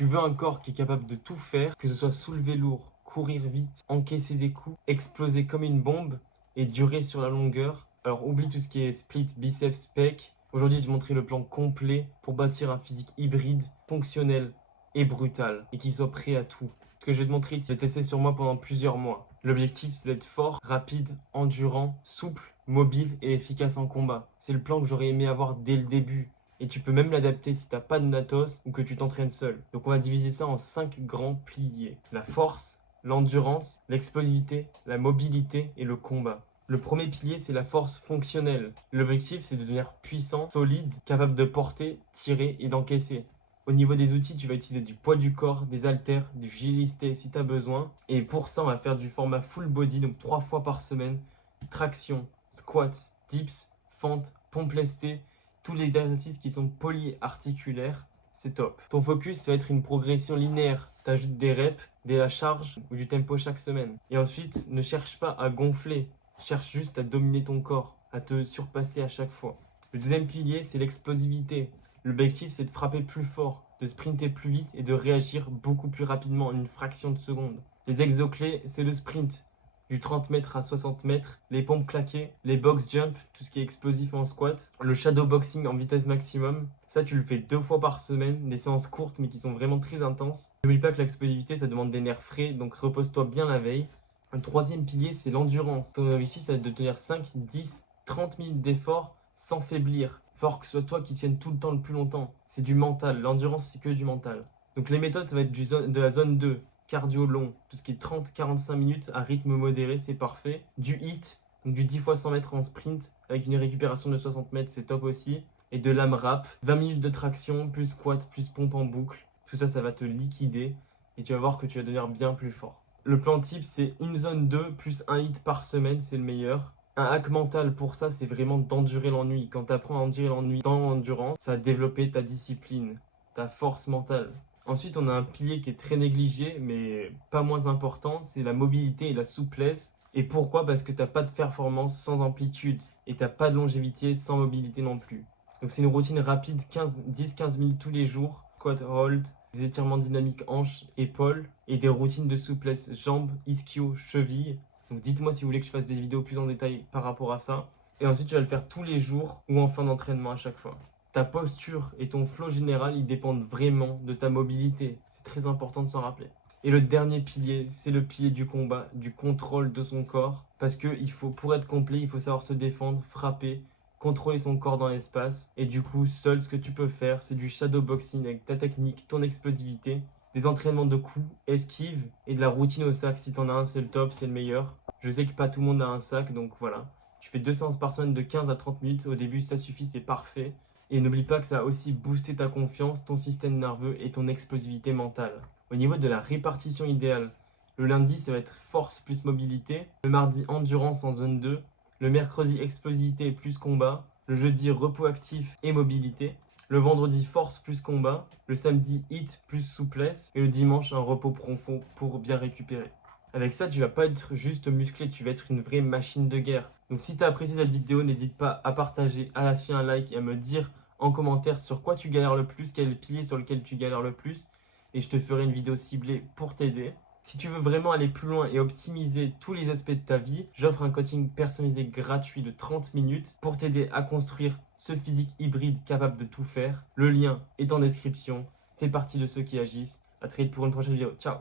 Tu veux un corps qui est capable de tout faire, que ce soit soulever lourd, courir vite, encaisser des coups, exploser comme une bombe et durer sur la longueur. Alors oublie tout ce qui est split, biceps, pec. Aujourd'hui, je vais te montrer le plan complet pour bâtir un physique hybride, fonctionnel et brutal et qui soit prêt à tout. Ce que je vais te montrer, c'est tester sur moi pendant plusieurs mois. L'objectif, c'est d'être fort, rapide, endurant, souple, mobile et efficace en combat. C'est le plan que j'aurais aimé avoir dès le début. Et tu peux même l'adapter si tu n'as pas de matos ou que tu t'entraînes seul. Donc on va diviser ça en 5 grands piliers. La force, l'endurance, l'explosivité, la mobilité et le combat. Le premier pilier, c'est la force fonctionnelle. L'objectif, c'est de devenir puissant, solide, capable de porter, tirer et d'encaisser. Au niveau des outils, tu vas utiliser du poids du corps, des haltères, du gilisté si tu as besoin. Et pour ça, on va faire du format full body, donc 3 fois par semaine. Traction, squat, dips, fente, pompe lestée. Tous les exercices qui sont polyarticulaires, c'est top. Ton focus, ça va être une progression linéaire. Tu ajoutes des reps, de la charge ou du tempo chaque semaine. Et ensuite, ne cherche pas à gonfler. Cherche juste à dominer ton corps, à te surpasser à chaque fois. Le deuxième pilier, c'est l'explosivité. L'objectif, c'est de frapper plus fort, de sprinter plus vite et de réagir beaucoup plus rapidement en une fraction de seconde. Les exoclés, c'est le sprint. Du 30 mètres à 60 mètres, les pompes claquées, les box jump, tout ce qui est explosif en squat, le shadow boxing en vitesse maximum. Ça, tu le fais 2 fois par semaine, des séances courtes mais qui sont vraiment très intenses. N'oublie pas que l'explosivité, ça demande des nerfs frais, donc repose-toi bien la veille. Un troisième pilier, c'est l'endurance. Ton objectif, ça va être de tenir 5, 10, 30 minutes d'effort sans faiblir. Fort que ce soit toi qui tienne tout le temps le plus longtemps. C'est du mental. L'endurance, c'est que du mental. Donc les méthodes, ça va être de la zone 2. Cardio long, tout ce qui est 30-45 minutes à rythme modéré, c'est parfait. Du HIIT, donc du 10 fois 100 mètres en sprint avec une récupération de 60 mètres, c'est top aussi. Et de l'AMRAP, 20 minutes de traction, plus squat, plus pompe en boucle. Tout ça, ça va te liquider et tu vas voir que tu vas devenir bien plus fort. Le plan type, c'est une zone 2 plus un hit par semaine, c'est le meilleur. Un hack mental pour ça, c'est vraiment d'endurer l'ennui. Quand tu apprends à endurer l'ennui dans l'endurance, ça va développer ta discipline, ta force mentale. Ensuite, on a un pilier qui est très négligé, mais pas moins important, c'est la mobilité et la souplesse. Et pourquoi? Parce que tu n'as pas de performance sans amplitude et tu n'as pas de longévité sans mobilité non plus. Donc c'est une routine rapide, 10-15 minutes tous les jours, squat, hold, des étirements dynamiques hanches, épaules et des routines de souplesse jambes, ischio, chevilles. Donc dites-moi si vous voulez que je fasse des vidéos plus en détail par rapport à ça. Et ensuite, tu vas le faire tous les jours ou en fin d'entraînement à chaque fois. Ta posture et ton flow général, ils dépendent vraiment de ta mobilité. C'est très important de s'en rappeler. Et le dernier pilier, c'est le pilier du combat, du contrôle de son corps. Parce que pour être complet, il faut savoir se défendre, frapper, contrôler son corps dans l'espace. Et du coup, seul, ce que tu peux faire, c'est du shadow boxing avec ta technique, ton explosivité, des entraînements de coups, esquives et de la routine au sac. Si t'en as un, c'est le top, c'est le meilleur. Je sais que pas tout le monde a un sac, donc voilà. Tu fais 2 séances par semaine de 15 à 30 minutes. Au début, ça suffit, c'est parfait. Et n'oublie pas que ça a aussi boosté ta confiance, ton système nerveux et ton explosivité mentale. Au niveau de la répartition idéale, le lundi, ça va être force plus mobilité. Le mardi, endurance en zone 2. Le mercredi, explosivité plus combat. Le jeudi, repos actif et mobilité. Le vendredi, force plus combat. Le samedi, hit plus souplesse. Et le dimanche, un repos profond pour bien récupérer. Avec ça, tu vas pas être juste musclé, tu vas être une vraie machine de guerre. Donc si tu as apprécié cette vidéo, n'hésite pas à partager, à lâcher un like et à me dire en commentaire sur quoi tu galères le plus, quel est le pilier sur lequel tu galères le plus. Et je te ferai une vidéo ciblée pour t'aider. Si tu veux vraiment aller plus loin et optimiser tous les aspects de ta vie, j'offre un coaching personnalisé gratuit de 30 minutes pour t'aider à construire ce physique hybride capable de tout faire. Le lien est en description. Fais partie de ceux qui agissent. À très vite pour une prochaine vidéo. Ciao!